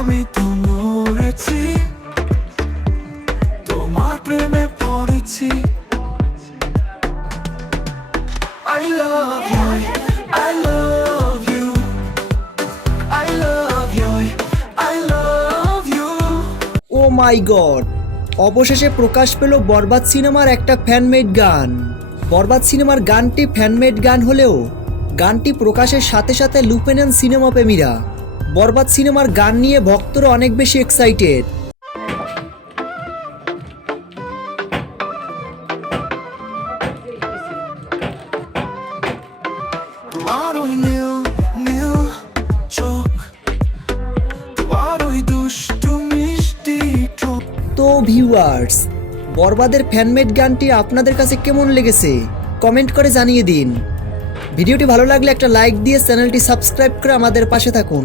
আমি তোমার প্রেমে পড়েছি। ও মাই গড অবশেষে প্রকাশ পেল বরবাদ সিনেমার একটা ফ্যানমেড গান। বরবাদ সিনেমার গানটি ফ্যানমেড গান হলেও গানটি প্রকাশের সাথে সাথে লুপেনেন সিনেমা প্রেমীরা বরবাদ সিনেমার গান নিয়ে ভক্তরা অনেক বেশি এক্সাইটেড তো ভিউয়ার্স বরবাদের ফ্যানমেড গানটি আপনাদের কাছে কেমন লেগেছে? কমেন্ট করে জানিয়ে দিন। ভিডিওটি ভালো লাগলে একটা লাইক দিয়ে চ্যানেলটি সাবস্ক্রাইব করে আমাদের পাশে থাকুন।